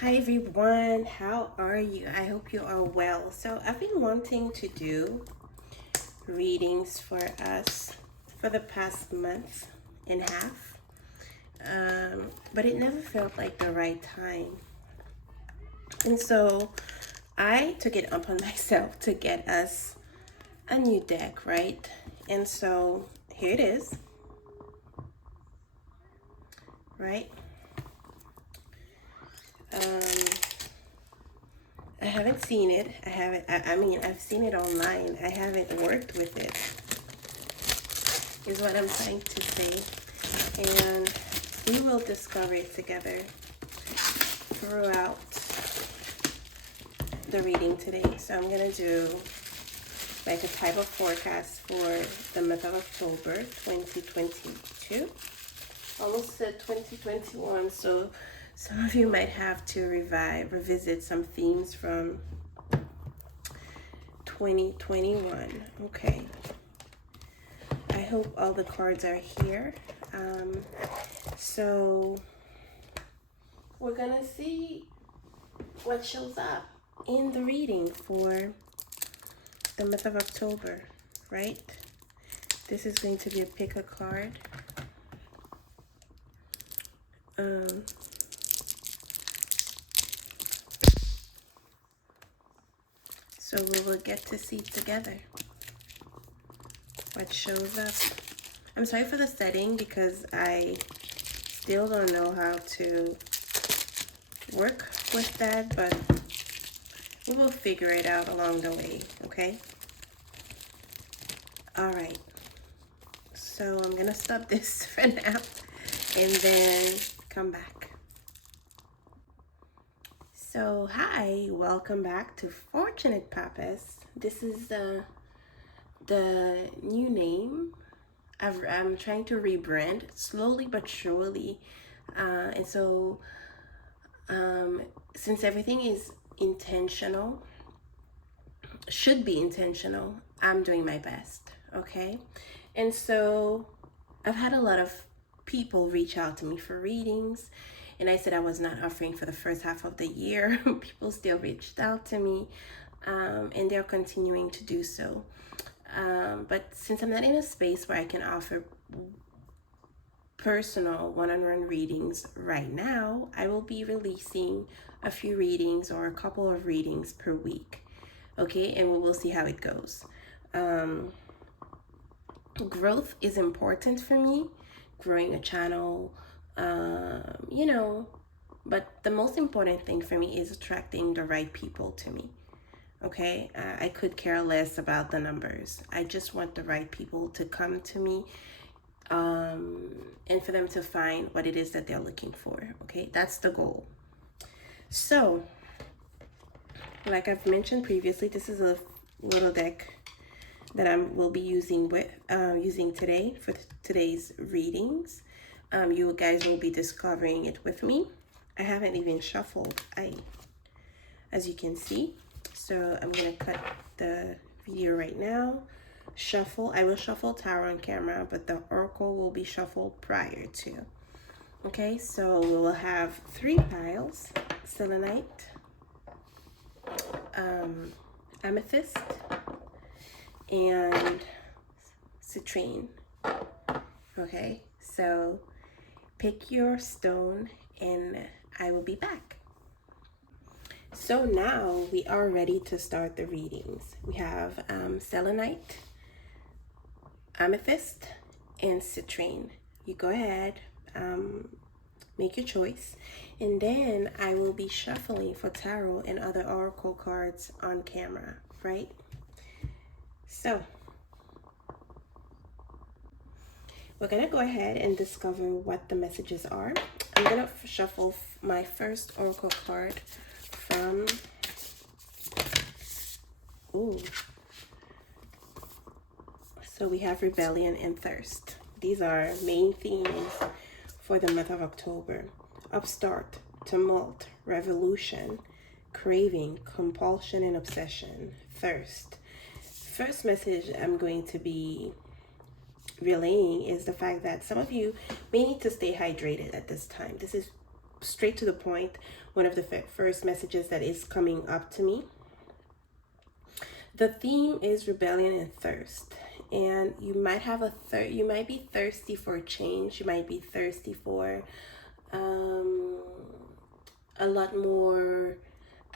Hi everyone, how are you? I hope you are well. So, I've been wanting to do readings for us for the past month and a half, but it never felt like the right time. And so, I took it upon myself to get us a new deck, right? And so, here it is, right? Um, I haven't seen it. I mean, I've seen it online. I haven't worked with it, is what I'm trying to say. And we will discover it together throughout the reading today. So I'm going to do like a type of forecast for the month of October 2022. Almost said 2021, so some of you might have to revisit some themes from 2021. Okay. I hope all the cards are here. So we're gonna see what shows up in the reading for the month of October, right? This is going to be a Pickacard. So we will get to see together what shows up. I'm sorry for the setting because I still don't know how to work with that, but we will figure it out along the way, okay? All right. So I'm gonna stop this for now and then come back. So hi, welcome back to Fortunate Papas. This is the new name. I'm trying to rebrand slowly but surely, and so since everything is intentional, should be intentional, I'm doing my best. Okay, and so I've had a lot of people reach out to me for readings, and I said I was not offering for the first half of the year. People still reached out to me, and they're continuing to do so. But since I'm not in a space where I can offer personal one-on-one readings right now, I will be releasing a few readings or a couple of readings per week. Okay, and we will see how it goes. Growth is important for me, growing a channel, you know, but the most important thing for me is attracting the right people to me. Okay, I could care less about the numbers. I just want the right people to come to me, and for them to find what it is that they're looking for. Okay, that's the goal. So, like I've mentioned previously, this is a little deck that I will be using today for today's readings. You guys will be discovering it with me. I haven't even shuffled, as you can see. So I'm gonna cut the video right now. Shuffle. I will shuffle tarot on camera, but the oracle will be shuffled prior to. Okay, so we will have 3 piles: selenite, amethyst, and citrine. Okay, so pick your stone and I will be back. So now we are ready to start the readings. We have selenite, amethyst, and citrine. You go ahead, make your choice, and then I will be shuffling for tarot and other oracle cards on camera, right? So we're gonna go ahead and discover what the messages are. I'm gonna shuffle my first oracle card from, so we have rebellion and thirst. These are main themes for the month of October. Upstart, tumult, revolution, craving, compulsion, and obsession, thirst. First message I'm going to be relaying is the fact that some of you may need to stay hydrated at this time. This is straight to the point, one of the first messages that is coming up to me. The theme is rebellion and thirst. And you might have you might be thirsty for change. You might be thirsty for a lot more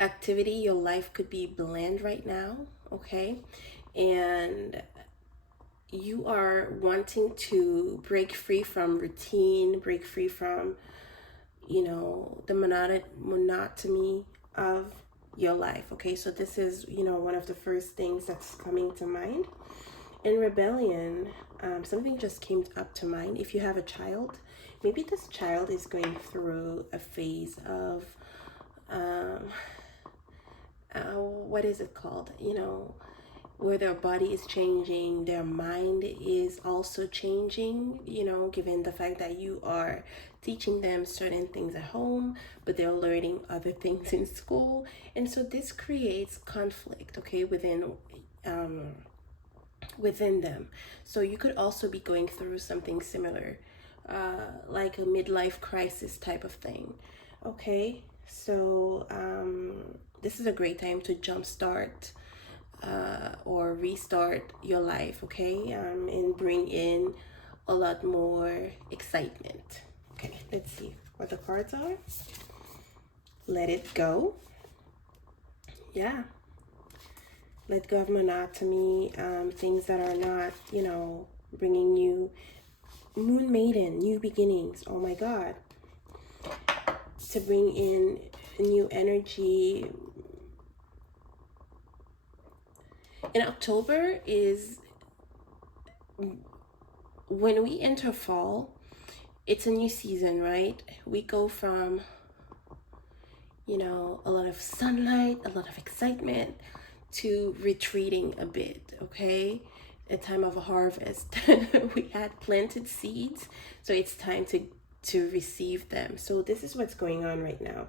activity. Your life could be bland right now, okay? And you are wanting to break free from routine, break free from, you know, the monotony of your life, okay? So this is, you know, one of the first things that's coming to mind. In rebellion, something just came up to mind. If you have a child, maybe this child is going through a phase of what is it called, you know, where their body is changing, their mind is also changing, you know, given the fact that you are teaching them certain things at home, but they're learning other things in school. And so this creates conflict, okay, within them. So you could also be going through something similar, like a midlife crisis type of thing, okay? So this is a great time to jumpstart or restart your life, okay? And bring in a lot more excitement. Okay, let's see what the cards are. Let it go. Yeah. Let go of monotony, things that are not, you know, bringing you. Moon Maiden, new beginnings. Oh my God. To bring in new energy. In October is when we enter fall. It's a new season, right? We go from, you know, a lot of sunlight, a lot of excitement, to retreating a bit, okay? A time of harvest. We had planted seeds, so it's time to receive them. So this is what's going on right now.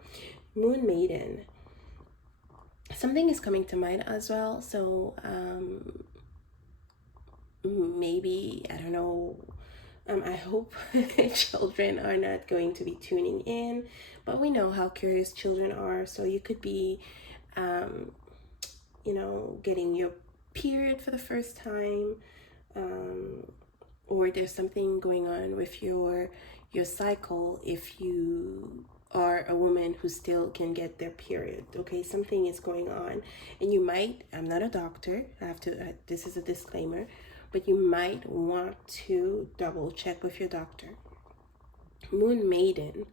Moon Maiden. Something is coming to mind as well. So maybe, I don't know, I hope children are not going to be tuning in, but we know how curious children are. So you could be you know, getting your period for the first time, or there's something going on with your cycle if you are a woman who still can get their period, okay? Something is going on, and you might, I'm not a doctor, I have to, this is a disclaimer, but you might want to double check with your doctor. Moon Maiden,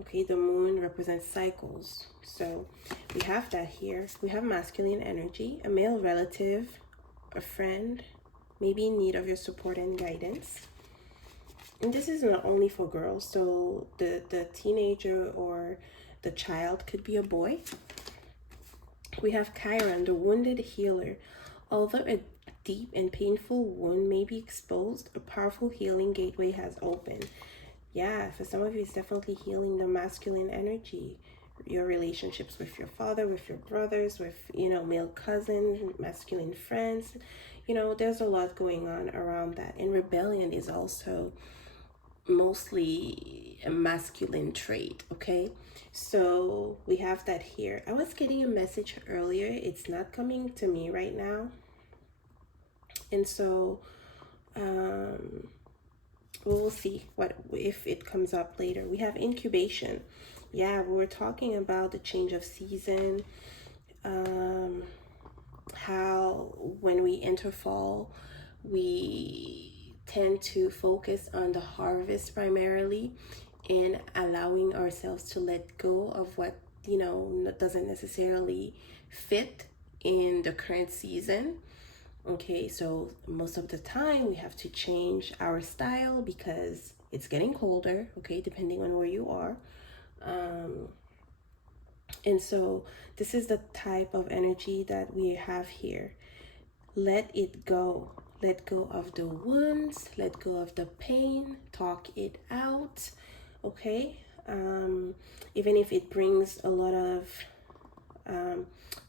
okay, the moon represents cycles. So we have that here. We have masculine energy, a male relative, a friend, maybe in need of your support and guidance. And this is not only for girls. So the teenager or the child could be a boy. We have Chiron, the wounded healer. Although a deep and painful wound may be exposed, a powerful healing gateway has opened. Yeah, for some of you, it's definitely healing the masculine energy. Your relationships with your father, with your brothers, with, you know, male cousins, masculine friends. You know, there's a lot going on around that. And rebellion is also mostly a masculine trait, okay? So we have that here. I was getting a message earlier. It's not coming to me right now. And so we'll see what if it comes up later. We have incubation. Yeah, we were talking about the change of season, how when we enter fall, we tend to focus on the harvest primarily, and allowing ourselves to let go of what, you know, doesn't necessarily fit in the current season. Okay, so most of the time we have to change our style because it's getting colder, okay, depending on where you are. And so this is the type of energy that we have here. Let it go. Let go of the wounds, let go of the pain, talk it out, okay? Even if it brings a lot of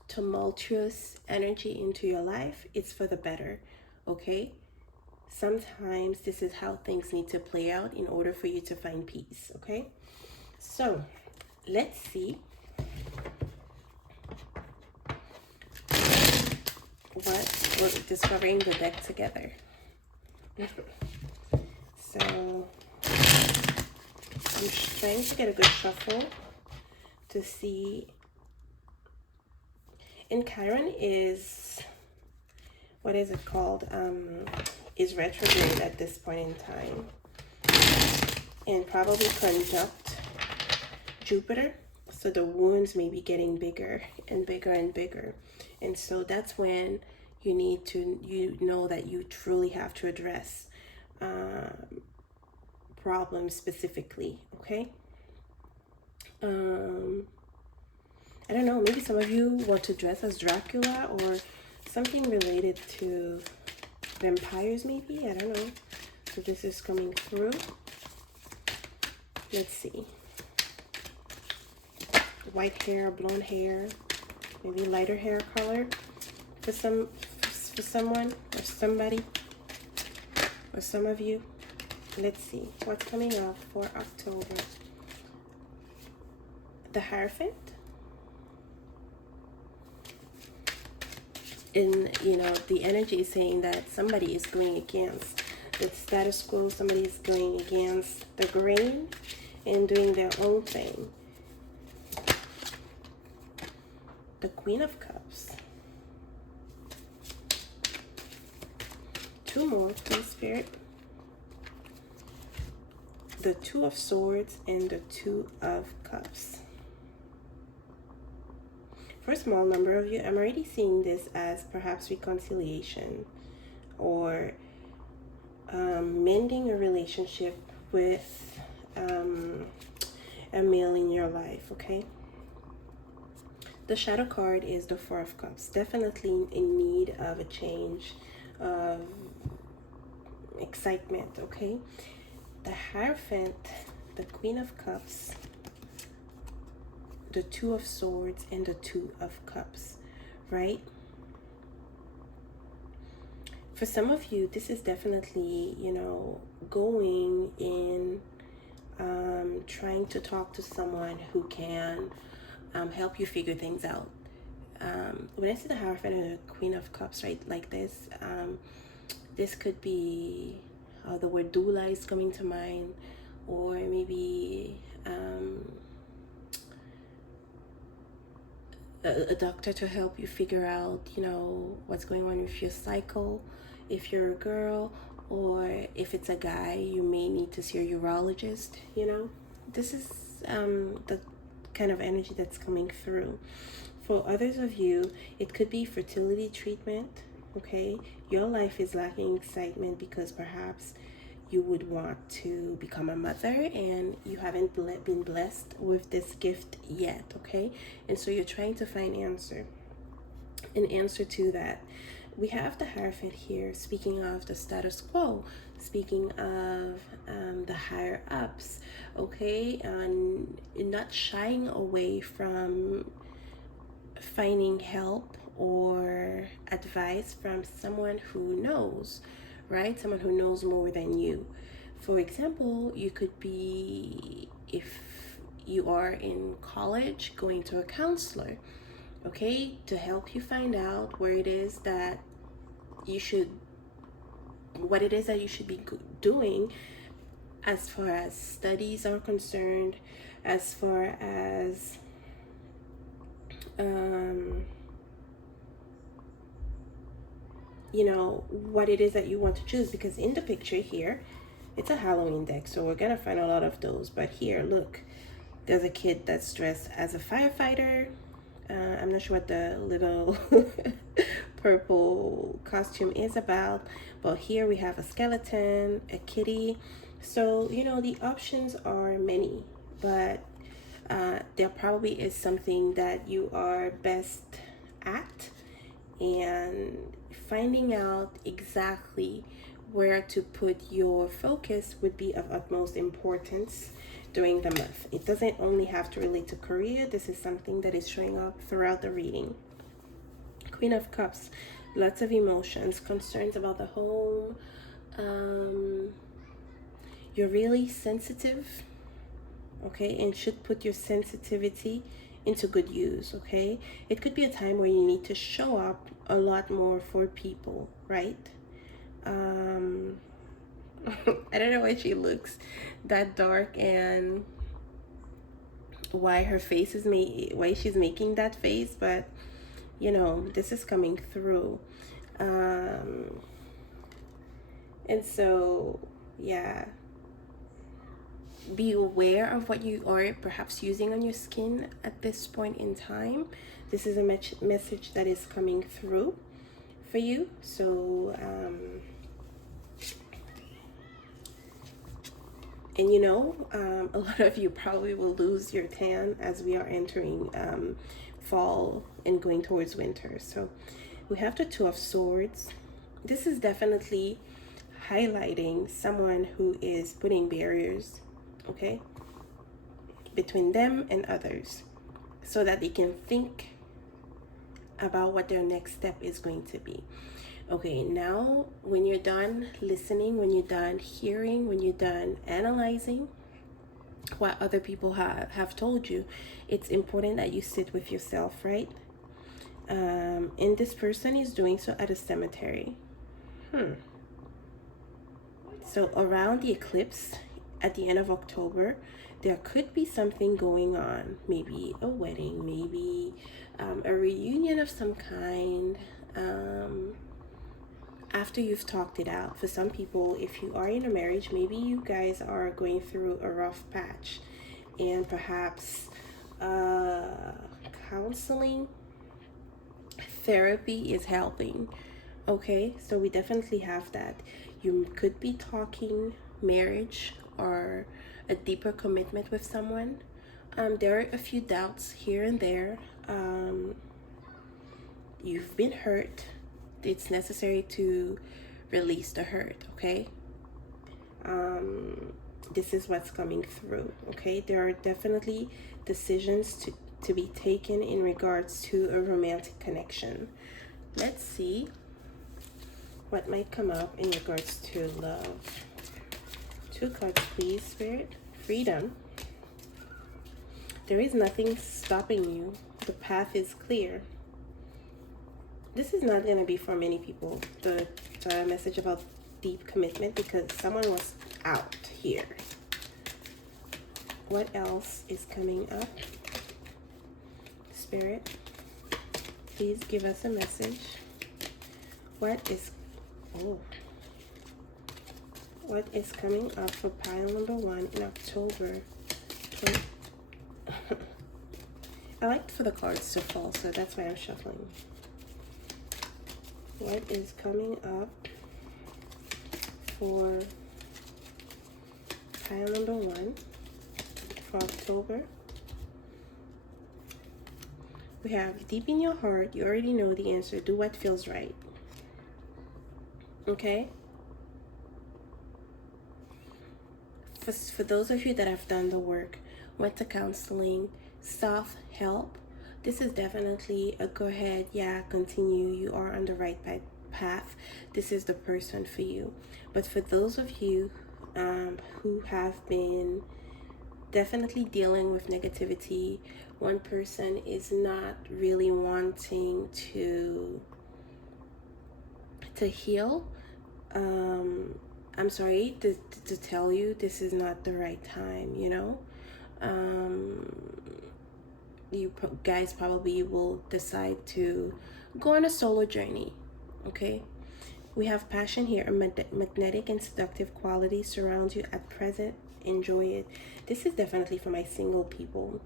tumultuous energy into your life, it's for the better, okay? Sometimes this is how things need to play out in order for you to find peace, okay? So let's see what we're discovering the deck together. So I'm trying to get a good shuffle to see. And Chiron is, what is it called? Is retrograde at this point in time, and probably conjunct Jupiter. So the wounds may be getting bigger and bigger and bigger. And so that's when you need to, you know that you truly have to address problems specifically, okay? I don't know, maybe some of you want to dress as Dracula or something related to vampires maybe, I don't know. So this is coming through. Let's see. White hair, blonde hair, maybe lighter hair color for someone or somebody or some of you. Let's see what's coming up for October. The Hierophant. And you know, the energy is saying that somebody is going against the status quo, somebody is going against the grain and doing their own thing. The Queen of Cups. Two more, please, Spirit. The Two of Swords and the Two of Cups. For a small number of you, I'm already seeing this as perhaps reconciliation or mending a relationship with a male in your life, okay? The shadow card is the Four of Cups. Definitely in need of a change of excitement, okay? The Hierophant, the Queen of Cups, the Two of Swords, and the Two of Cups, right? For some of you, this is definitely, you know, going in, trying to talk to someone who can help you figure things out. When I see the Hierophant and the Queen of Cups, right, like this, this could be the word doula is coming to mind, or maybe a doctor to help you figure out, you know, what's going on with your cycle. If you're a girl, or if it's a guy, you may need to see a urologist, you know. This is the kind of energy that's coming through. For others of you, it could be fertility treatment, okay? Your life is lacking excitement because perhaps you would want to become a mother and you haven't been blessed with this gift yet, okay? And so you're trying to find an answer to that. We have the Hierophant here, speaking of the status quo, speaking of the higher ups, okay? And not shying away from finding help or advice from someone who knows, right? Someone who knows more than you. For example, you could be, if you are in college, going to a counselor, okay, to help you find out where it is that you should, what it is that you should be doing as far as studies are concerned, as far as you know, what it is that you want to choose. Because in the picture here, it's a Halloween deck, so we're gonna find a lot of those. But here, look, there's a kid that's dressed as a firefighter. I'm not sure what the little purple costume is about, but here we have a skeleton, a kitty. So, you know, the options are many, but there probably is something that you are best at, and finding out exactly where to put your focus would be of utmost importance during the month. It doesn't only have to relate to career. This is something that is showing up throughout the reading. Queen of Cups, lots of emotions, concerns about the home. You're really sensitive, okay, and should put your sensitivity into good use, okay? It could be a time where you need to show up a lot more for people, right? I don't know why she looks that dark and why her face is why she's making that face, but you know, this is coming through. And so, yeah, be aware of what you are perhaps using on your skin at this point in time. This is a message that is coming through for you. So, and you know, a lot of you probably will lose your tan as we are entering fall and going towards winter. So we have the Two of Swords. This is definitely highlighting someone who is putting barriers, okay, between them and others so that they can think about what their next step is going to be. Okay, now when you're done listening, when you're done hearing, when you're done analyzing what other people have told you, it's important that you sit with yourself, right? And this person is doing so at a cemetery. So around the eclipse at the end of October, there could be something going on. Maybe a wedding, maybe a reunion of some kind. After you've talked it out. For some people, if you are in a marriage, maybe you guys are going through a rough patch, and perhaps counseling, therapy is helping. Okay, so we definitely have that. You could be talking marriage or a deeper commitment with someone. There are a few doubts here and there. You've been hurt. It's necessary to release the hurt, okay? This is what's coming through, okay? There are definitely decisions to be taken in regards to a romantic connection. Let's see what might come up in regards to love. 2 cards, please, Spirit. Freedom. There is nothing stopping you. The path is clear. This is not going to be for many people, the message about deep commitment, because someone was out here. What else is coming up? Spirit, please give us a message. What is coming up for pile number 1 in October? I like for the cards to fall, so that's why I'm shuffling. What is coming up for pile number 1 for October? We have deep in your heart, you already know the answer. Do what feels right. Okay? For those of you that have done the work, went to counseling, self-help, this is definitely a go ahead, yeah, continue. You are on the right path. This is the person for you. But for those of you who have been definitely dealing with negativity, one person is not really wanting to heal. I'm sorry to tell you, this is not the right time, you know. You guys probably will decide to go on a solo journey, okay? We have passion here. A magnetic and seductive quality surrounds you at present. Enjoy it. This is definitely for my single people.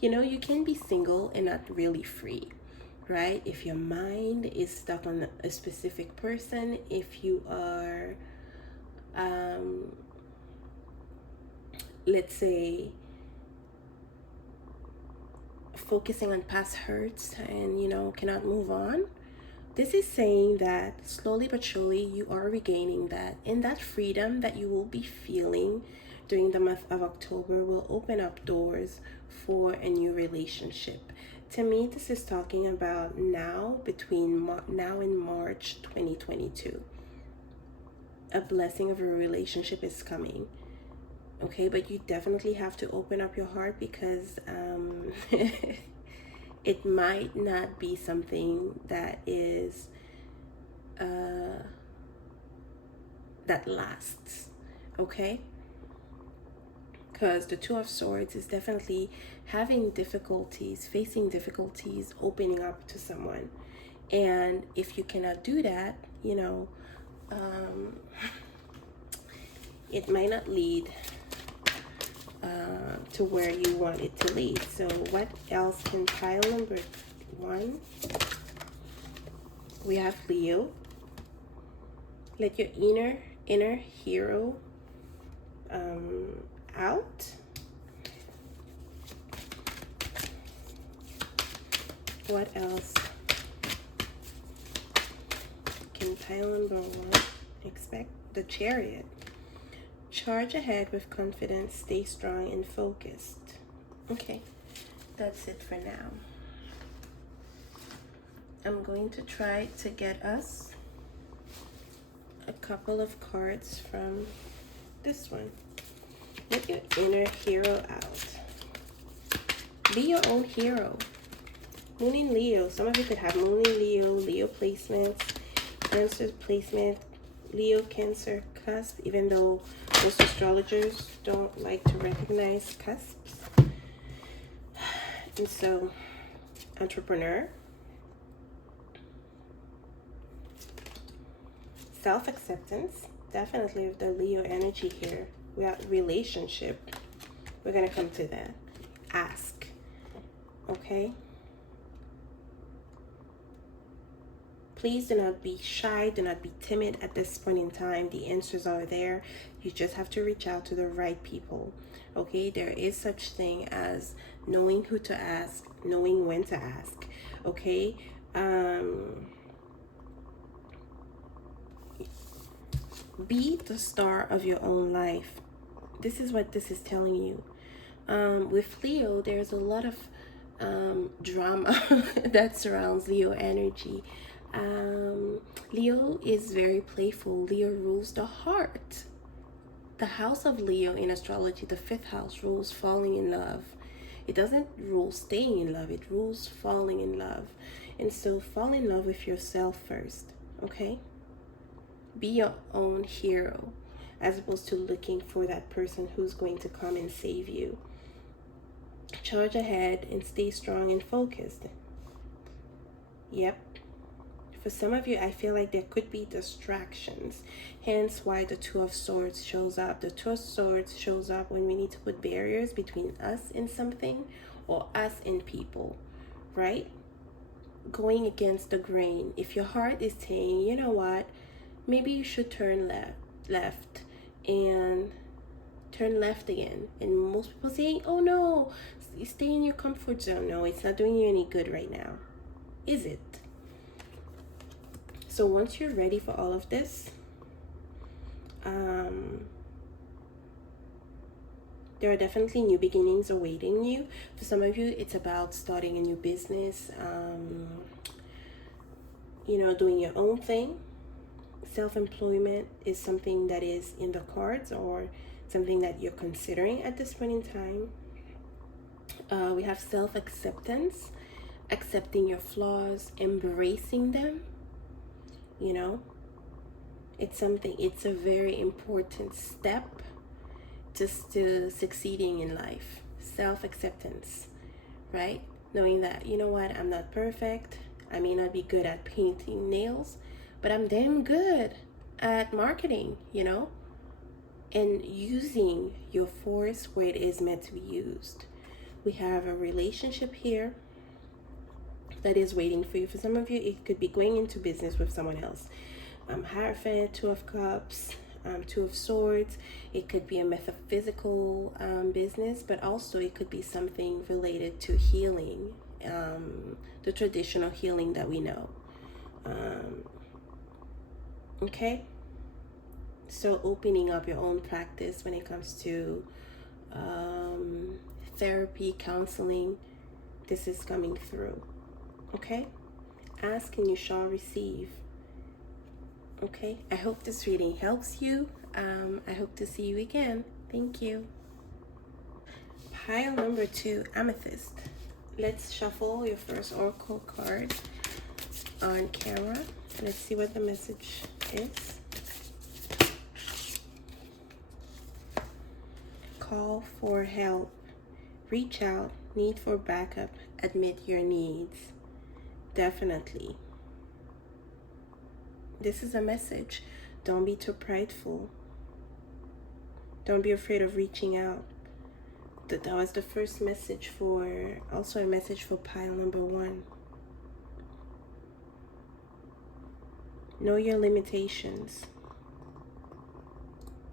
You know, you can be single and not really free, right? If your mind is stuck on a specific person, if you are, let's say, focusing on past hurts and, you know, cannot move on, this is saying that slowly but surely you are regaining that, and that freedom that you will be feeling during the month of October will open up doors for a new relationship. To me, this is talking about now, between now and March 2022. A blessing of a relationship is coming. Okay, but you definitely have to open up your heart, because it might not be something that is that lasts. Okay, because the Two of Swords is definitely having difficulties, facing difficulties, opening up to someone. And if you cannot do that, it might not lead to where you want it to lead. So what else can pile number 1? We have Leo. Let your inner hero out. What else can pile number 1 expect? The Chariot. Charge ahead with confidence, stay strong and focused. Okay, that's it for now. I'm going to try to get us a couple of cards from this one. Let your inner hero out. Be your own hero. Moon in Leo. Some of you could have Moon in Leo, Leo placements, Cancer placement, Leo, Cancer, cusp, even though most astrologers don't like to recognize cusps. And so, entrepreneur, self-acceptance, definitely with the Leo energy here. We have relationship. We're going to come to that. Ask. Okay? Please do not be shy. Do not be timid at this point in time. The answers are there. You just have to reach out to the right people. Okay? There is such thing as knowing who to ask, knowing when to ask. Okay? Be the star of your own life. This is what this is telling you. With Leo, there's a lot of drama that surrounds Leo energy. Leo is very playful. Leo rules the heart. The house of Leo in astrology, the 5th house, rules falling in love. It doesn't rule staying in love. It rules falling in love. And so fall in love with yourself first. Okay? Be your own hero, as opposed to looking for that person who's going to come and save you. Charge ahead and stay strong and focused. Yep. For some of you, I feel like there could be distractions. Hence why the Two of Swords shows up. The Two of Swords shows up when we need to put barriers between us and something, or us and people, right? Going against the grain. If your heart is saying, you know what, maybe you should turn left and turn left again. And most people saying, oh no, stay in your comfort zone. No, it's not doing you any good right now. Is it? So once you're ready for all of this, there are definitely new beginnings awaiting you. For some of you, it's about starting a new business, doing your own thing. Self-employment is something that is in the cards, or something that you're considering at this point in time. We have self-acceptance, accepting your flaws, embracing them. It's a very important step just to succeeding in life. Self-acceptance, right? Knowing that, you know what, I'm not perfect. I may not be good at painting nails, but I'm damn good at marketing, and using your force where it is meant to be used. We have a relationship here that is waiting for you. For some of you, it could be going into business with someone else. Hierophant, 2 of Cups, 2 of Swords. It could be a metaphysical business, but also it could be something related to healing, the traditional healing that we know. Okay? So opening up your own practice when it comes to therapy, counseling, this is coming through. Okay? Ask and you shall receive. Okay? I hope this reading helps you. I hope to see you again. Thank you. Pile number 2, Amethyst. Let's shuffle your first oracle card on camera. Let's see what the message is. Call for help. Reach out. Need for backup. Admit your needs. Definitely. This is a message. Don't be too prideful. Don't be afraid of reaching out. That was the first message for, also a message for pile number 1. Know your limitations.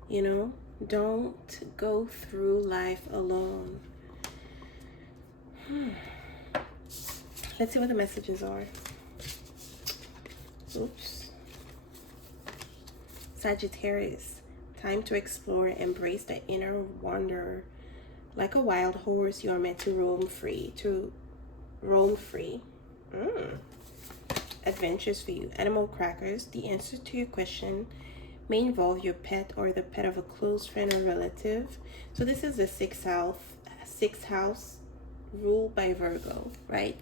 You know, don't go through life alone. Let's see what the messages are. Oops. Sagittarius. Time to explore, embrace the inner wanderer. Like a wild horse, you are meant to roam free. Adventures for you. Animal crackers. The answer to your question may involve your pet or the pet of a close friend or relative. So this is the sixth house ruled by Virgo, right?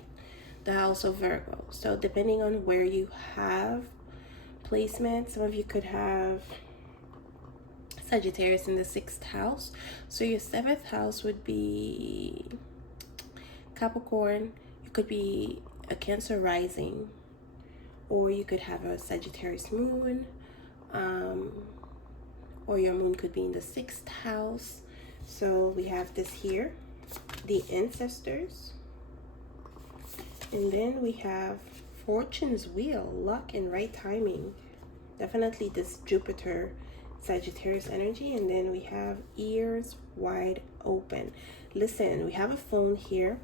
The house of Virgo. So depending on where you have placement, some of you could have Sagittarius in the 6th house. So your 7th house would be Capricorn. You could be a Cancer rising, or you could have a Sagittarius moon, or your moon could be in the 6th house. So we have this here, the ancestors, and then we have Fortune's wheel, luck and right timing. Definitely this Jupiter Sagittarius energy. And then we have ears wide open. Listen, we have a phone here.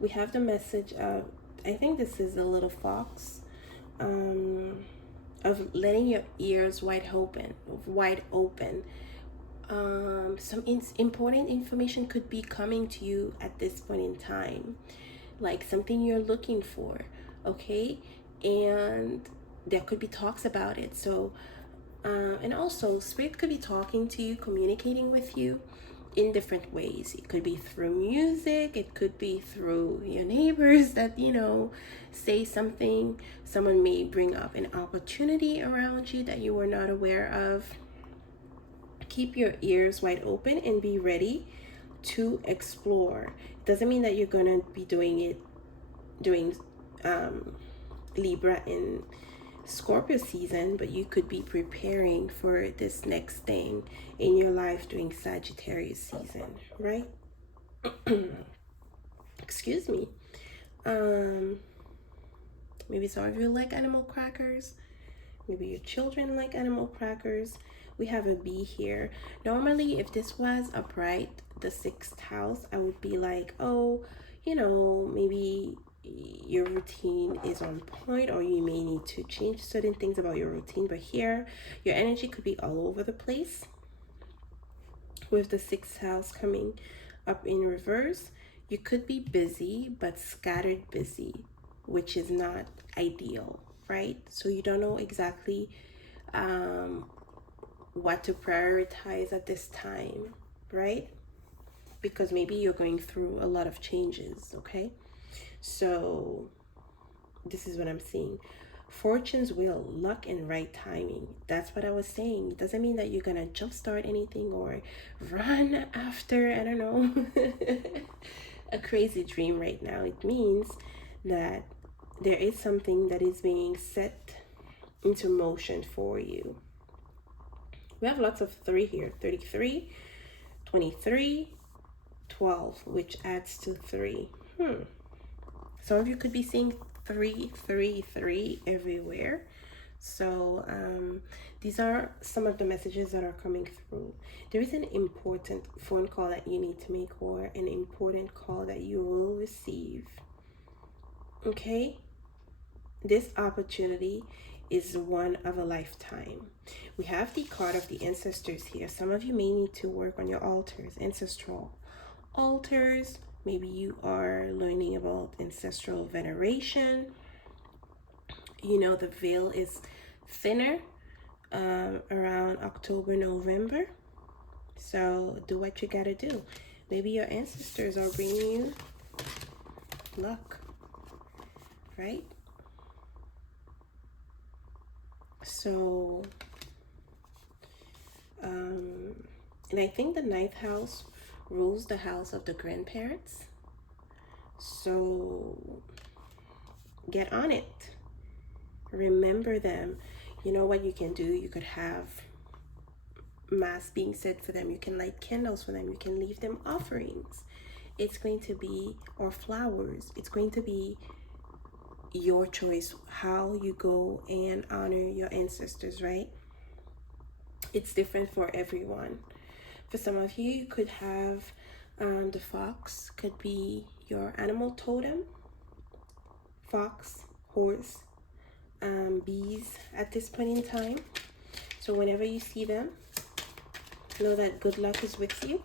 We have the message of, I think this is a little fox, of letting your ears wide open. Some important information could be coming to you at this point in time, like something you're looking for, okay? And there could be talks about it. So and also spirit could be talking to you, communicating with you in different ways. It could be through music, it could be through your neighbors that, you know, say something. Someone may bring up an opportunity around you that you were not aware of. Keep your ears wide open and be ready to explore. It doesn't mean that you're gonna be doing Libra in Scorpio season, but you could be preparing for this next thing in your life during Sagittarius season, right? Excuse me. Maybe some of you like animal crackers. Maybe your children like animal crackers. We have a bee here. Normally, if this was upright, the 6th house, I would be like, oh, you know, maybe your routine is on point, or you may need to change certain things about your routine. But here, your energy could be all over the place with the 6th house coming up in reverse. You could be busy, but scattered busy, which is not ideal, right? So you don't know exactly what to prioritize at this time, right? Because maybe you're going through a lot of changes, okay? So this is what I'm seeing. Fortune's wheel, luck and right timing. That's what I was saying. It doesn't mean that you're gonna jumpstart anything or run after, I don't know, a crazy dream right now. It means that there is something that is being set into motion for you. We have lots of 3 here. 33, 23, 12, which adds to 3. Some of you could be seeing 3, 3, 3 everywhere. So these are some of the messages that are coming through. There is an important phone call that you need to make, or an important call that you will receive. Okay? This opportunity is one of a lifetime. We have the card of the ancestors here. Some of you may need to work on your altars, ancestral altars. Maybe you are learning about ancestral veneration. You know, the veil is thinner around October, November. So do what you gotta do. Maybe your ancestors are bringing you luck, right? So, and I think the ninth house rules the house of the grandparents. So get on it. Remember them. You know what you can do? You could have mass being said for them. You can light candles for them. You can leave them offerings. It's going to be, or flowers. It's going to be your choice how you go and honor your ancestors, right? It's different for everyone. For some of you, you could have the fox could be your animal totem. Fox, horse, bees at this point in time. So whenever you see them, know that good luck is with you.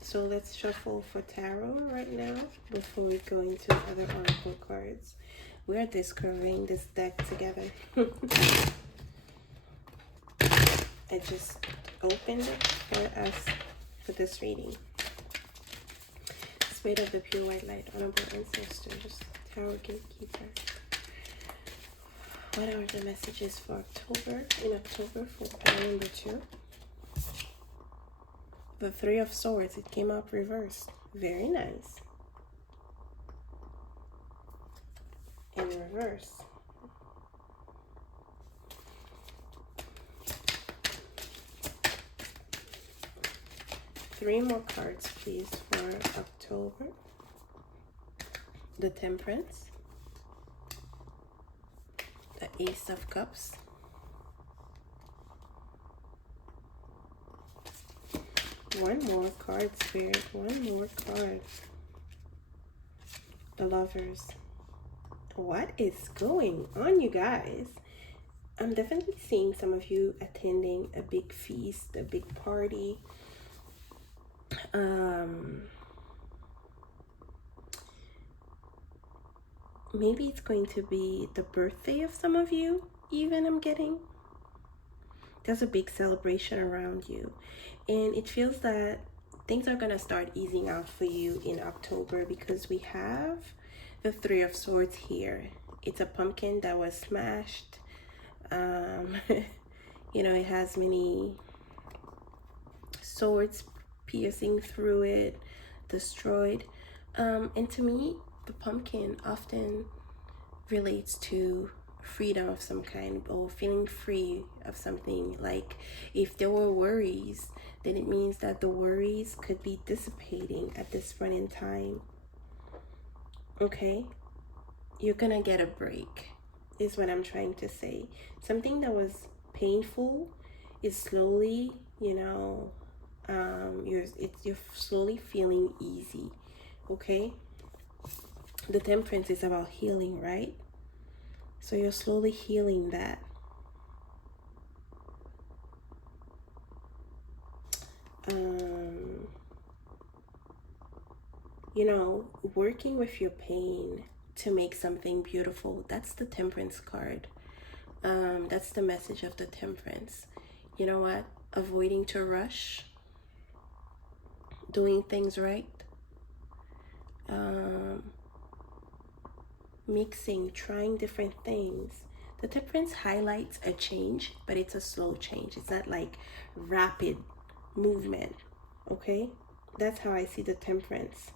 So let's shuffle for tarot right now before we go into other oracle cards. We are discovering this deck together. I just opened it for us for this reading. Spirit of the pure white light, honorable ancestors, tarot gatekeeper. What are the messages for October? In October for pile number 2. The Three of Swords, it came up reversed. Very nice. In reverse. Three more cards, please, for October. The Temperance. The Ace of Cups. One more card, Spirit. One more card. The Lovers. What is going on, you guys? I'm definitely seeing some of you attending a big feast, a big party. Maybe it's going to be the birthday of some of you, even, I'm getting. There's a big celebration around you. And it feels that things are going to start easing out for you in October because we have the Three of Swords here. It's a pumpkin that was smashed. You know, it has many swords piercing through it, destroyed. And to me, the pumpkin often relates to freedom of some kind or feeling free of something. Like if there were worries, then it means that the worries could be dissipating at this point in time. Okay, you're gonna get a break is what I'm trying to say. Something that was painful is slowly, you know, you're slowly feeling easy. Okay, the Temperance is about healing, right? So you're slowly healing that. You know, working with your pain to make something beautiful. That's the Temperance card. That's the message of the Temperance. You know what? Avoiding to rush. Doing things right. Mixing, trying different things. The Temperance highlights a change, but it's a slow change. It's not like rapid movement. Okay? That's how I see the Temperance.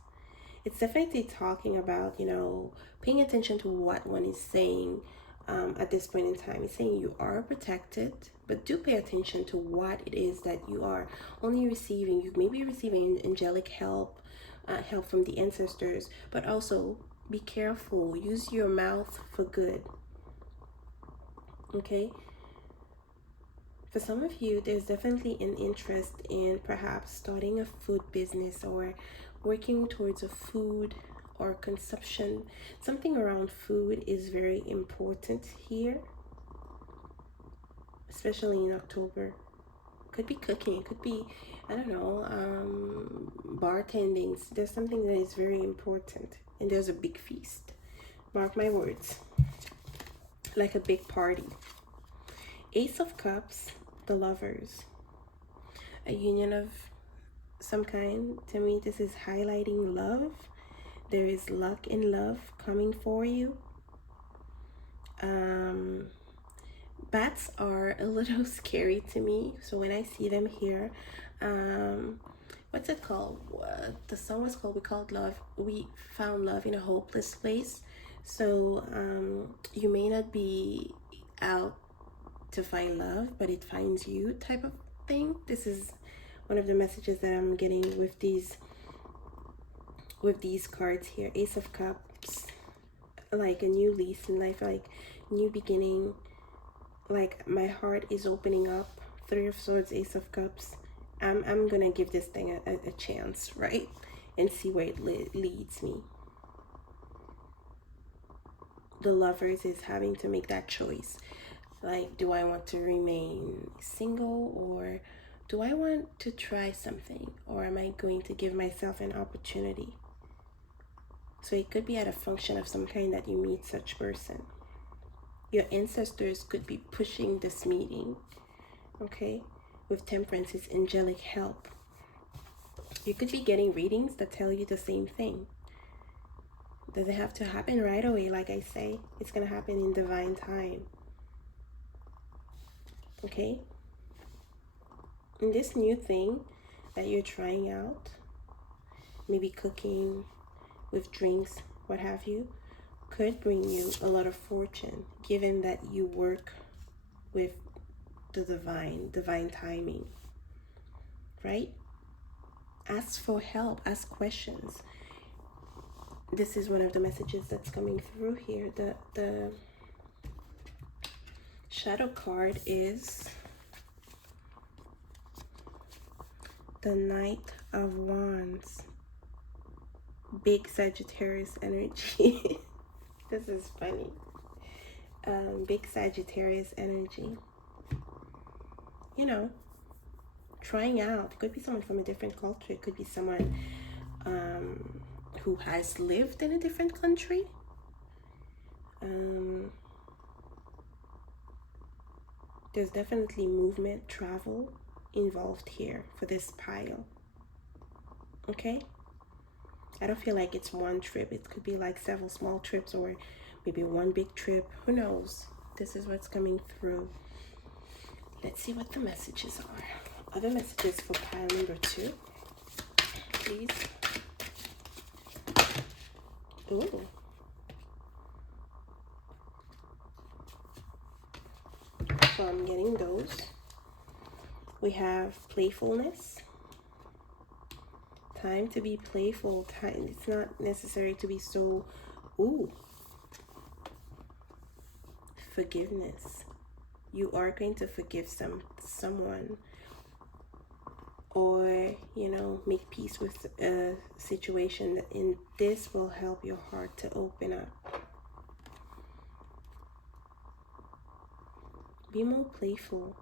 It's definitely talking about, you know, paying attention to what one is saying at this point in time. It's saying you are protected, but do pay attention to what it is that you are only receiving. You may be receiving angelic help, help from the ancestors, but also be careful. Use your mouth for good. Okay? For some of you, there's definitely an interest in perhaps starting a food business or working towards a food or consumption. Something around food is very important here, especially in October. Could be cooking, it could be, I don't know, bartending. There's something that is very important, and there's a big feast. Mark my words, like a big party. Ace of Cups, the Lovers. a union of some kind. To me, this is highlighting love. There is luck in love coming for you. Bats are a little scary to me, so when I see them here, what's it called? The song was called We Found Love in a Hopeless Place. So you may not be out to find love, but it finds you type of thing. This is one of the messages that I'm getting with these cards here. Ace of Cups, like a new lease in life, like new beginning, like my heart is opening up. Three of Swords, Ace of Cups. I'm gonna give this thing a chance, right? And see where it leads me. The Lovers is having to make that choice. Like, do I want to remain single, or do I want to try something, or am I going to give myself an opportunity? So it could be at a function of some kind that you meet such person. Your ancestors could be pushing this meeting, okay? With Temperance is angelic help. You could be getting readings that tell you the same thing. Does it have to happen right away? Like I say, it's going to happen in divine time. Okay? And this new thing that you're trying out, maybe cooking with drinks, what have you, could bring you a lot of fortune, given that you work with the divine timing, right? Ask for help, ask questions. This is one of the messages that's coming through here. The shadow card is the Knight of Wands. Big Sagittarius energy. This is funny. Big Sagittarius energy. You know, trying out. It could be someone from a different culture. It could be someone who has lived in a different country. There's definitely movement, travel involved here for this pile. Okay? I don't feel like it's one trip. It could be like several small trips, or maybe one big trip. Who knows? This is what's coming through. Let's see what the messages are. Other messages for pile number 2, please. Ooh. So I'm getting those. We have playfulness. Time to be playful. Time. It's not necessary to be so. Ooh. Forgiveness. You are going to forgive someone, or make peace with a situation, and this will help your heart to open up. Be more playful.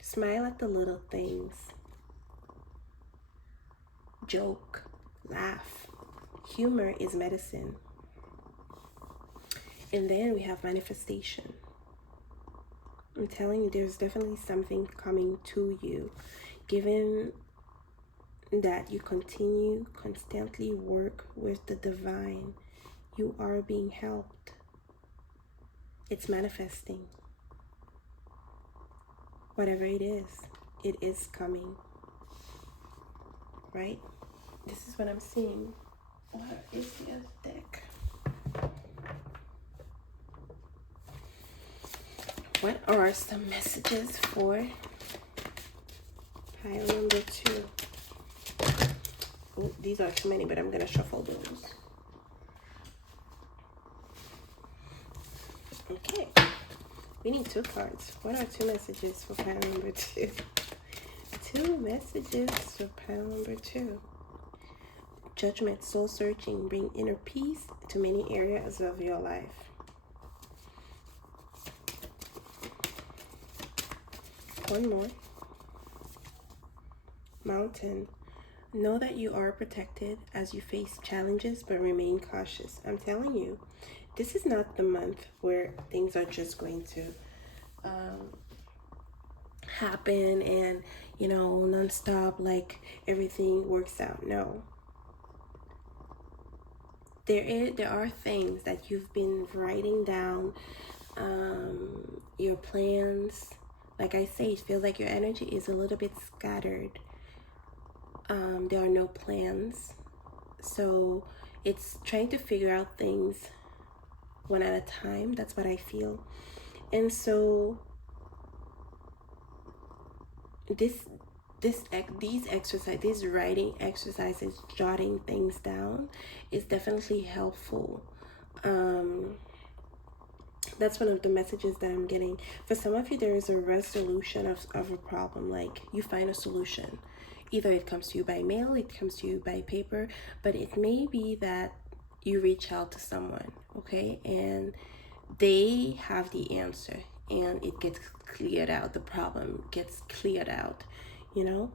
Smile at the little things. Joke, laugh. Humor is medicine. And then we have manifestation. I'm telling you, there's definitely something coming to you, given that you constantly work with the divine. You are being helped. It's manifesting. Whatever it is coming. Right? This is what I'm seeing. What is the other deck? What are some messages for pile number 2? Oh, these are too many, but I'm gonna shuffle those. Okay, we need 2 cards. What are 2 messages for pile number 2? 2 messages for pile number 2. Judgment, soul searching, bring inner peace to many areas of your life. One more. Mountain. Know that you are protected as you face challenges, but remain cautious. I'm telling you, this is not the month where things are just going to happen and, you know, nonstop, like everything works out. No. There are things that you've been writing down, your plans. Like I say, it feels like your energy is a little bit scattered. There are no plans. So it's trying to figure out things one at a time. That's what I feel. And so these writing exercises, jotting things down, is definitely helpful. That's one of the messages that I'm getting. For some of you, there is a resolution of a problem. Like, you find a solution. Either it comes to you by mail, it comes to you by paper, but it may be that you reach out to someone, okay, and they have the answer, and it gets cleared out. The problem gets cleared out, you know.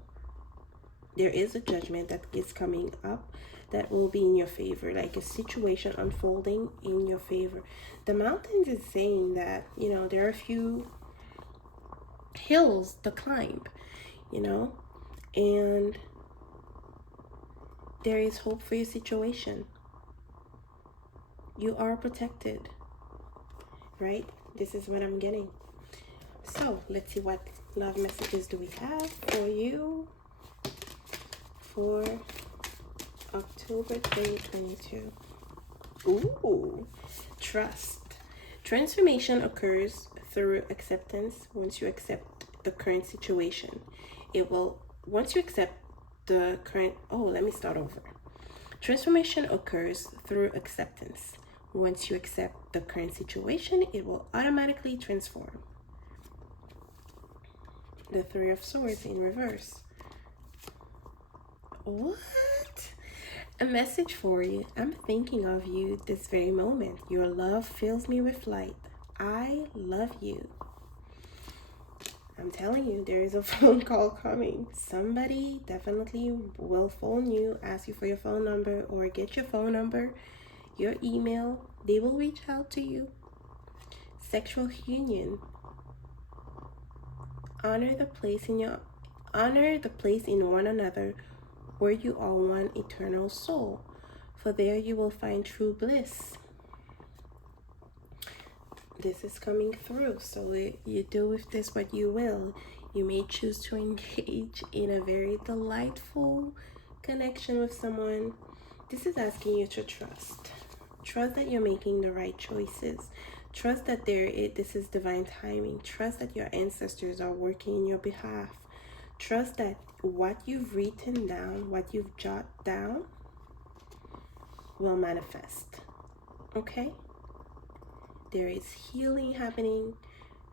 There is a judgment that is coming up that will be in your favor, like a situation unfolding in your favor. The mountains is saying that, you know, there are a few hills to climb, you know, and there is hope for your situation. You are protected, right? This is what I'm getting. So let's see, what love messages do we have for you for October 2022. Ooh, trust. Transformation occurs through acceptance. Once you accept the current situation, once you accept the current, let me start over. Transformation occurs through acceptance. Once you accept the current situation, it will automatically transform. The Three of Swords in reverse. What? A message for you. I'm thinking of you this very moment. Your love fills me with light. I love you. I'm telling you, there is a phone call coming. Somebody definitely will phone you, ask you for your phone number, or get your phone number, your email. They will reach out to you. Sexual union. Honor the place in one another, where you are one eternal soul, for there you will find true bliss. This is coming through, so you do with this what you will. You may choose to engage in a very delightful connection with someone. This is asking you to trust. Trust that you're making the right choices. Trust that this is divine timing. Trust that your ancestors are working in your behalf. Trust that what you've written down, what you've jotted down, will manifest. Okay? There is healing happening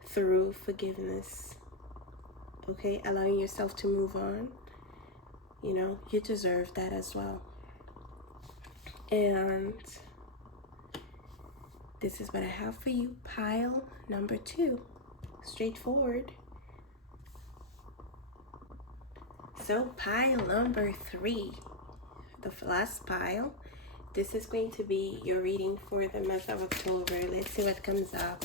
through forgiveness. Okay? Allowing yourself to move on. You know, you deserve that as well. And this is what I have for you. Pile number 2. Straightforward. So pile number 3, the last pile. This is going to be your reading for the month of October. Let's see what comes up.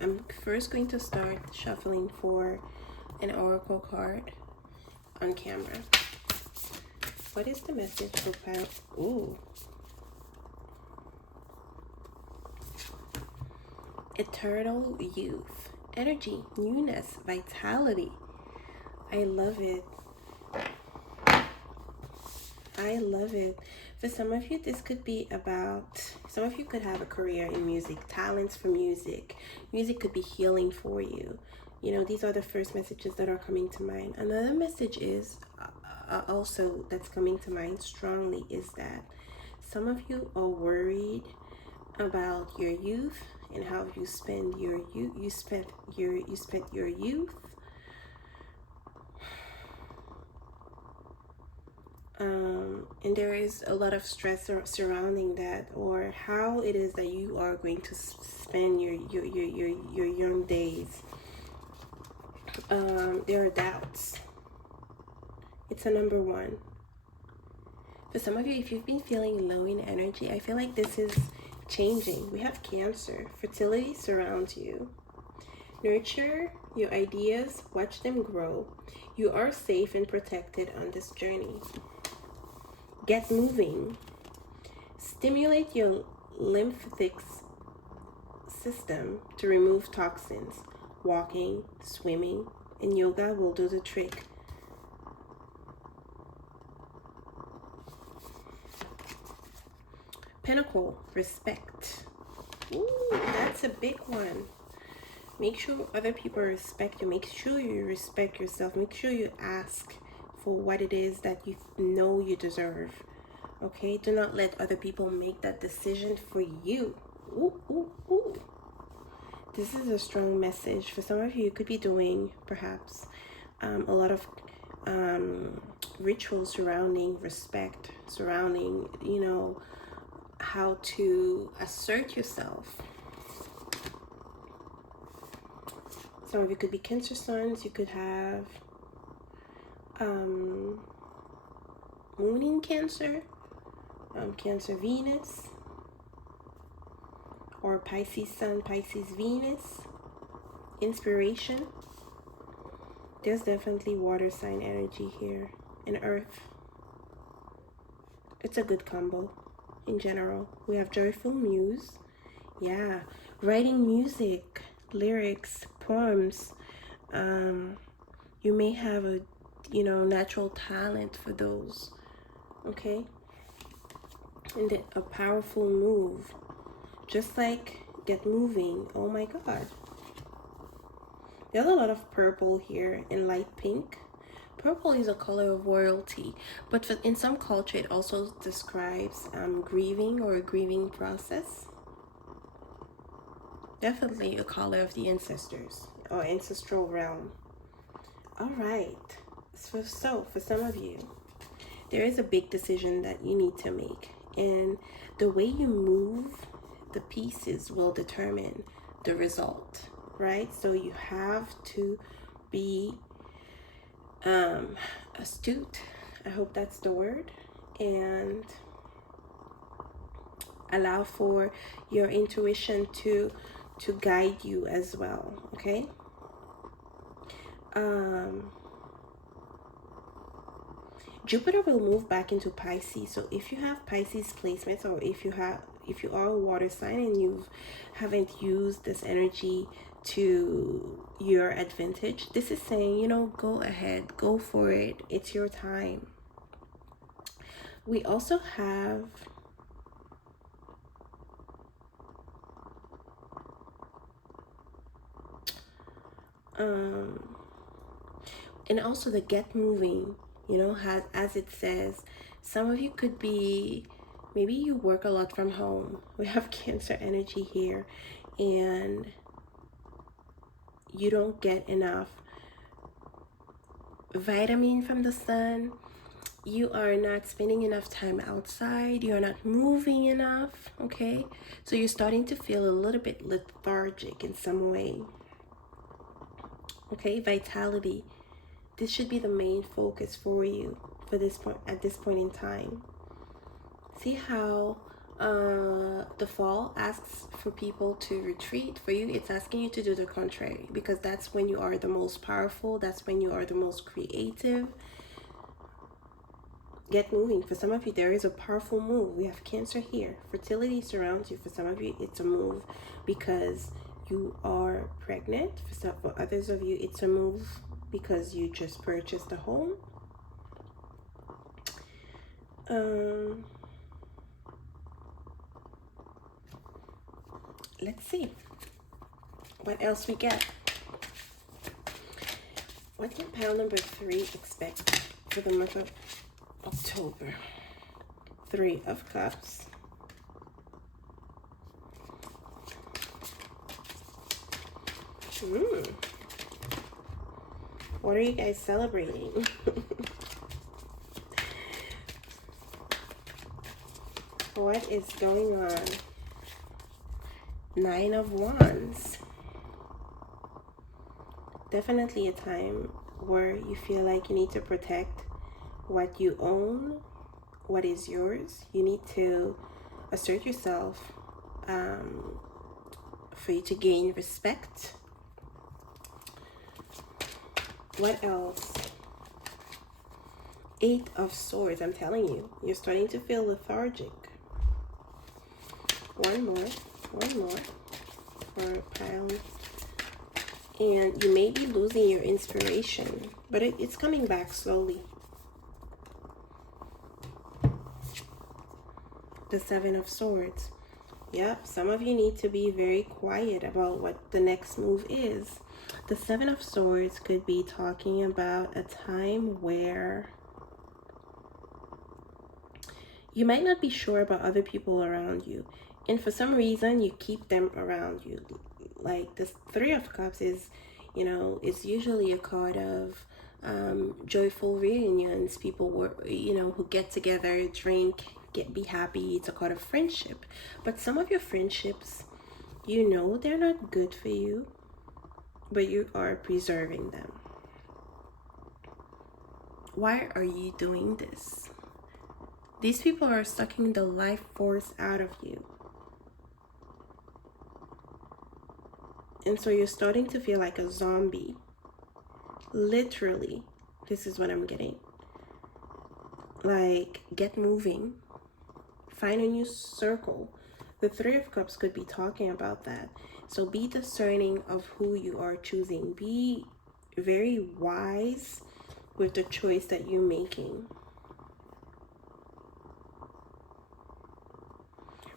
I'm first going to start shuffling for an oracle card on camera. What is the message for pile? Ooh. Eternal youth. Energy, newness, vitality. I love it. I love it. For some of you, this could be about, some of you could have a career in music, talents for music. Music could be healing for you. You know, these are the first messages that are coming to mind. Another message is also that's coming to mind strongly is that some of you are worried about your youth and how you spend your youth. You spent your youth. And there is a lot of stress surrounding that, or how it is that you are going to spend your young days. There are doubts. It's a number 1. For some of you, if you've been feeling low in energy, I feel like this is changing. We have Cancer. Fertility surrounds you. Nurture your ideas, watch them grow. You are safe and protected on this journey. Get moving. Stimulate your lymphatic system to remove toxins. Walking, swimming, and yoga will do the trick. Pinnacle, respect. Ooh, that's a big one. Make sure other people respect you. Make sure you respect yourself. Make sure you ask for what it is that you know you deserve. Okay? Do not let other people make that decision for you. Ooh, ooh, ooh. This is a strong message. For some of you, you could be doing perhaps a lot of rituals surrounding respect, surrounding, you know, how to assert yourself. Some of you could be Cancer Suns. You could have moon in Cancer, Cancer Venus, or Pisces Sun, Pisces Venus. Inspiration. There's definitely water sign energy here, and earth. It's a good combo in general. We have joyful muse. Yeah, writing music, lyrics, poems. You may have a, you know, natural talent for those. Okay, and then a powerful move, just like get moving. Oh my god, there's a lot of purple here and light pink. Purple is a color of royalty, but in some culture it also describes grieving or a grieving process. Definitely a color of the ancestors or ancestral realm. All right, so for some of you, there is a big decision that you need to make, and the way you move the pieces will determine the result, right? So you have to be astute, I hope that's the word, and allow for your intuition to guide you as well. Okay, Jupiter will move back into Pisces. So if you have Pisces placements, or if you are a water sign and you haven't used this energy to your advantage, this is saying, you know, go ahead, go for it. It's your time. We also have and also the get moving, you know, as it says, some of you could be, maybe you work a lot from home. We have Cancer energy here, and you don't get enough vitamin from the sun. You are not spending enough time outside. You're not moving enough. Okay, so you're starting to feel a little bit lethargic in some way. Okay, vitality. This should be the main focus for you for this point, at this point in time. See how the fall asks for people to retreat. For you, it's asking you to do the contrary, because that's when you are the most powerful. That's when you are the most creative. Get moving. For some of you, there is a powerful move. We have Cancer here. Fertility surrounds you. For some of you, it's a move because you are pregnant. For others of you, it's a move because you just purchased a home. Let's see what else we get. What can pile number 3 expect for the month of October? 3 of Cups. What are you guys celebrating? What is going on? 9 of Wands. Definitely a time where you feel like you need to protect what you own, what is yours. You need to assert yourself for you to gain respect. What else? Eight of Swords. I'm telling you, you're starting to feel lethargic. One more for pile. And you may be losing your inspiration, but it's coming back slowly. The Seven of Swords. Yep, some of you need to be very quiet about what the next move is. The Seven of Swords could be talking about a time where you might not be sure about other people around you, and for some reason you keep them around you. Like the Three of Cups is, you know, it's usually a card of joyful reunions. People were, you know, who get together, drink, be happy. It's a card of friendship. But some of your friendships, you know, they're not good for you, but you are preserving them. Why are you doing this? These people are sucking the life force out of you. And so you're starting to feel like a zombie. Literally, this is what I'm getting. Like, get moving. Find a new circle. The Three of Cups could be talking about that. So be discerning of who you are choosing. Be very wise with the choice that you're making.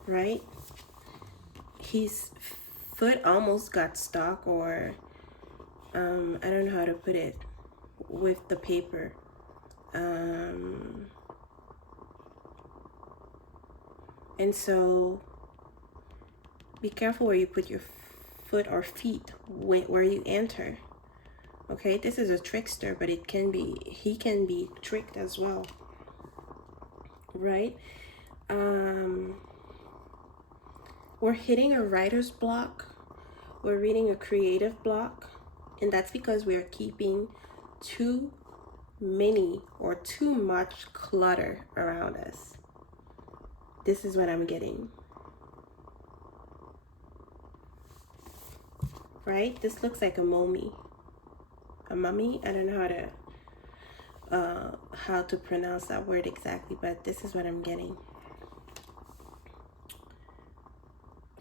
Right? His foot almost got stuck, or I don't know how to put it, with the paper. And so be careful where you put your foot or feet, where you enter. Okay, this is a trickster, but he can be tricked as well. Right? We're hitting a writer's block. We're reading a creative block. And that's because we are keeping too many or too much clutter around us. This is what I'm getting. Right? This looks like a mummy. A mummy? I don't know how to pronounce that word exactly, but this is what I'm getting.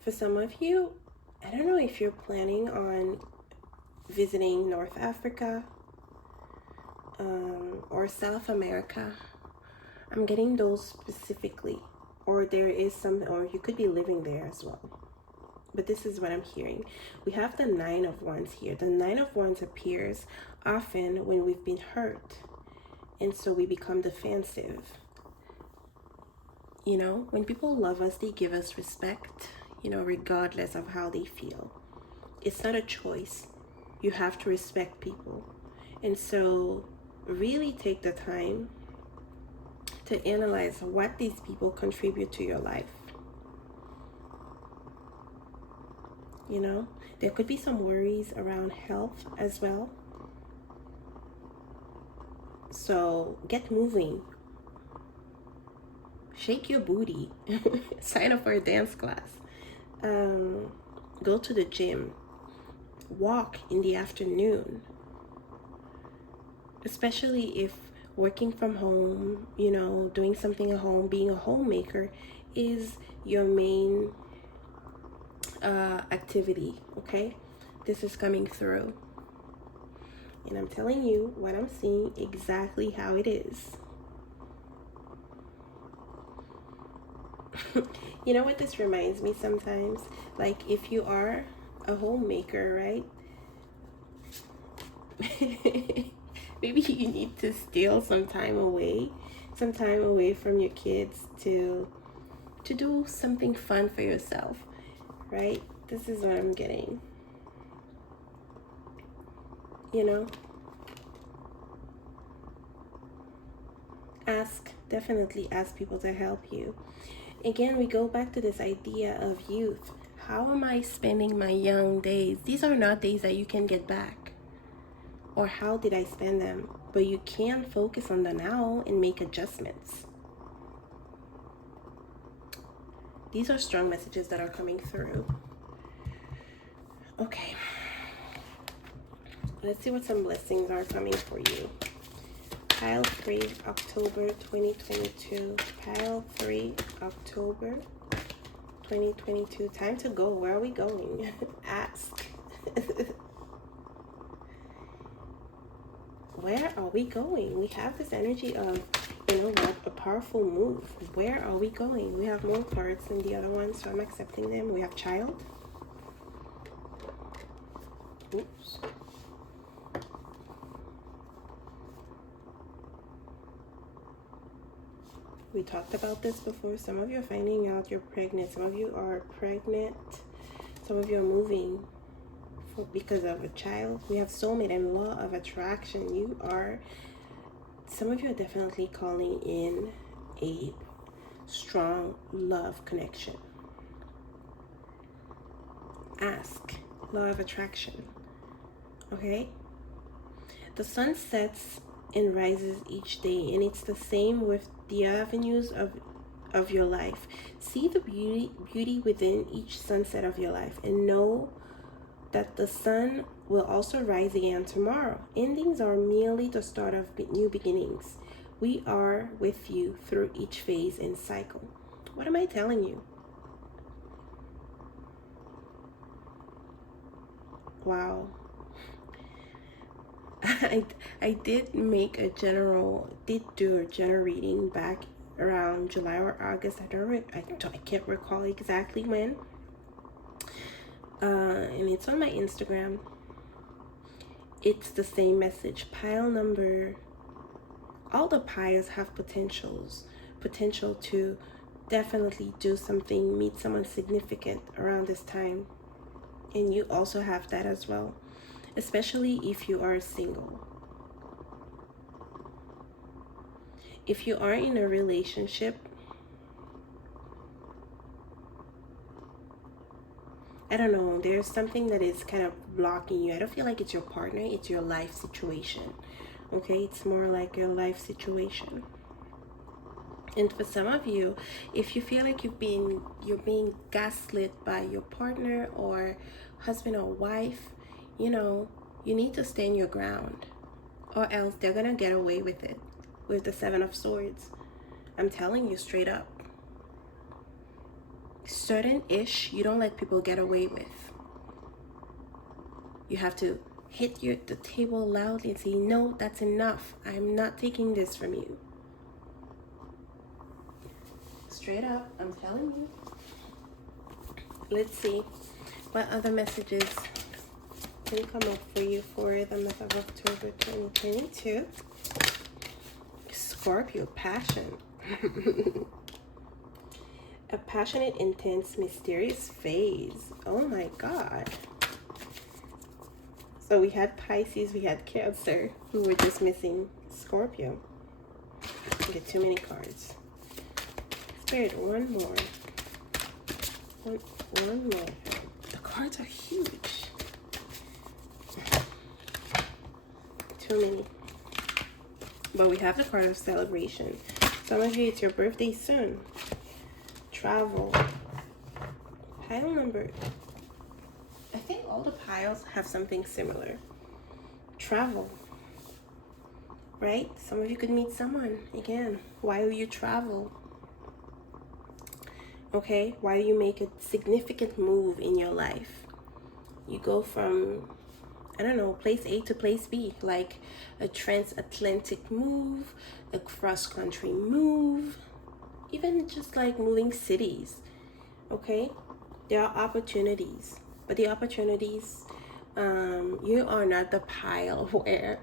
For some of you, I don't know if you're planning on visiting North Africa or South America. I'm getting those specifically. Or there is some, or you could be living there as well. But this is what I'm hearing. We have the Nine of Wands here. The Nine of Wands appears often when we've been hurt. And so we become defensive. You know, when people love us, they give us respect, you know, regardless of how they feel. It's not a choice. You have to respect people. And so really take the time to analyze what these people contribute to your life. You know, there could be some worries around health as well. So get moving. Shake your booty. Sign up for a dance class. Go to the gym. Walk in the afternoon. Especially if working from home, you know, doing something at home, being a homemaker is your main activity, okay? This is coming through. And I'm telling you what I'm seeing, exactly how it is. You know what this reminds me sometimes? Like if you are a homemaker, right? Maybe you need to steal some time away from your kids to do something fun for yourself, right? This is what I'm getting. You know, definitely ask people to help you. Again, we go back to this idea of youth. How am I spending my young days? These are not days that you can get back. Or how did I spend them? But you can focus on the now and make adjustments. These are strong messages that are coming through. Okay. Let's see what some blessings are coming for you. Pile 3, October 2022. Pile 3, October 2022. Time to go. Where are we going? Ask. Where are we going? We have this energy of, you know what, a powerful move. Where are we going? We have more cards than the other ones, so I'm accepting them. We have child. Oops. We talked about this before. Some of you are finding out you're pregnant. Some of you are pregnant. Some of you are moving because of a child. We have soulmate and law of attraction. Some of you are definitely calling in a strong love connection. Ask, law of attraction. Okay? The sun sets and rises each day, and it's the same with the avenues of your life. See the beauty within each sunset of your life, and know that the sun will also rise again tomorrow. Endings are merely the start of new beginnings. We are with you through each phase and cycle. What am I telling you? Wow. I did do a general reading back around July or August. I can't recall exactly when. And it's on my Instagram. It's the same message. All the piles have potential to definitely do something, meet someone significant around this time. And you also have that as well, especially if you are single. If you are in a relationship, I don't know, there's something that is kind of blocking you. I don't feel like it's your partner, it's your life situation. Okay, it's more like your life situation. And for some of you, if you feel like you're being gaslit by your partner or husband or wife, you know, you need to stand your ground, or else they're gonna get away with it with the 7 of Swords. I'm telling you straight up. Certain ish you don't let people get away with. You have to hit the table loudly and say, no, that's enough. I'm not taking this from you. Straight up, I'm telling you. Let's see what other messages can come up for you for the month of October 2022. Scorpio, passion. A passionate, intense, mysterious phase. Oh my God. So we had Pisces, we had Cancer. We were just missing Scorpio. I get too many cards. Spirit, one more. One more. The cards are huge. Too many. But we have the card of celebration. Some of you, it's your birthday soon. Travel. Pile number. I think all the piles have something similar. Travel. Right? Some of you could meet someone again while you travel. Okay? While you make a significant move in your life. You go from, I don't know, place A to place B, like a transatlantic move, a cross-country move, even just like moving cities. Okay? There are opportunities, but the opportunities, you are not the pile where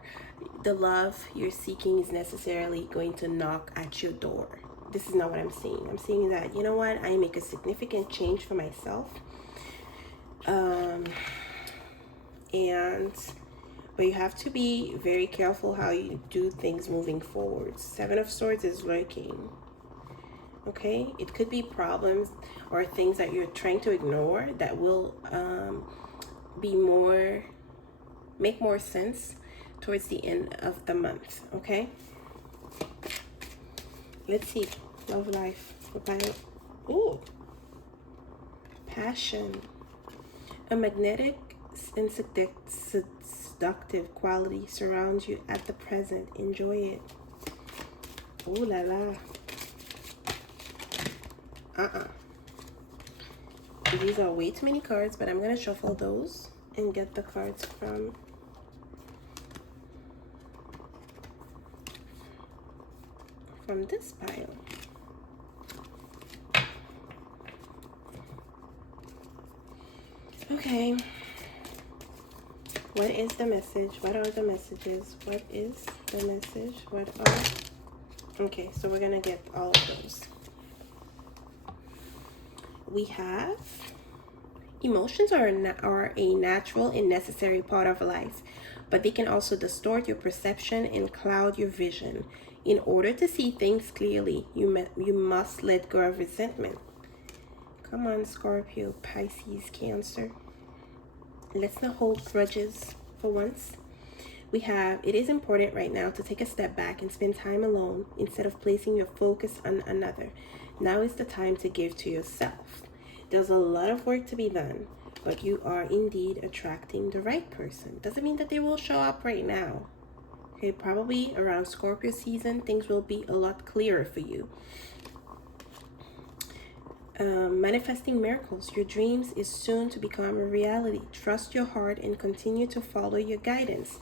the love you're seeking is necessarily going to knock at your door. This is not what I'm seeing. I'm seeing that, you know what, I make a significant change for myself. But you have to be very careful how you do things moving forward. 7 of Swords is lurking. Okay, it could be problems or things that you're trying to ignore that will make more sense towards the end of the month. Okay, let's see. Love life. Ooh, passion. A magnetic and seductive quality surrounds you at the present. Enjoy it. Ooh la la. These are way too many cards, but I'm going to shuffle those and get the cards from this pile. Okay. What is the message? What are the messages? What is the message? What are... Okay, so we're going to get all of those. We have... Emotions are a natural and necessary part of life, but they can also distort your perception and cloud your vision. In order to see things clearly, you must let go of resentment. Come on, Scorpio, Pisces, Cancer. Let's not hold grudges for once. We have, it is important right now to take a step back and spend time alone instead of placing your focus on another. Now is the time to give to yourself. There's a lot of work to be done, but you are indeed attracting the right person. Doesn't mean that they will show up right now. Okay, probably around Scorpio season, things will be a lot clearer for you. Manifesting miracles. Your dreams is soon to become a reality. Trust your heart and continue to follow your guidance.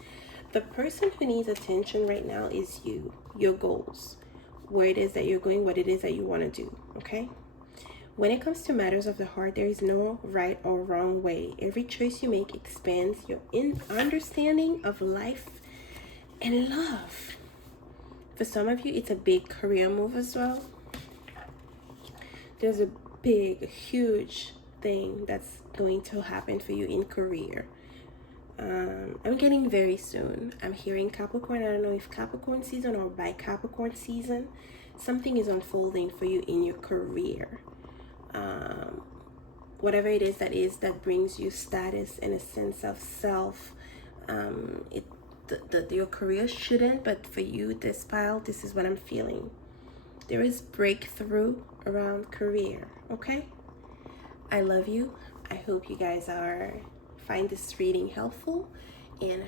The person who needs attention right now is you, your goals, where it is that you're going, what it is that you want to do, okay? When it comes to matters of the heart, there is no right or wrong way. Every choice you make expands your understanding of life and love. For some of you, it's a big career move as well. There's a big, huge thing that's going to happen for you in career. I'm getting very soon. I'm hearing Capricorn. I don't know if Capricorn season or by Capricorn season. Something is unfolding for you in your career. Whatever it is that brings you status and a sense of self. Your career shouldn't, but for you, this pile, this is what I'm feeling. There is breakthrough around career, okay? I love you. I hope you guys find this reading helpful and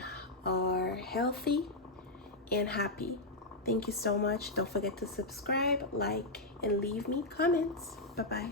are healthy and happy. Thank you so much. Don't forget to subscribe, like, and leave me comments. Bye-bye.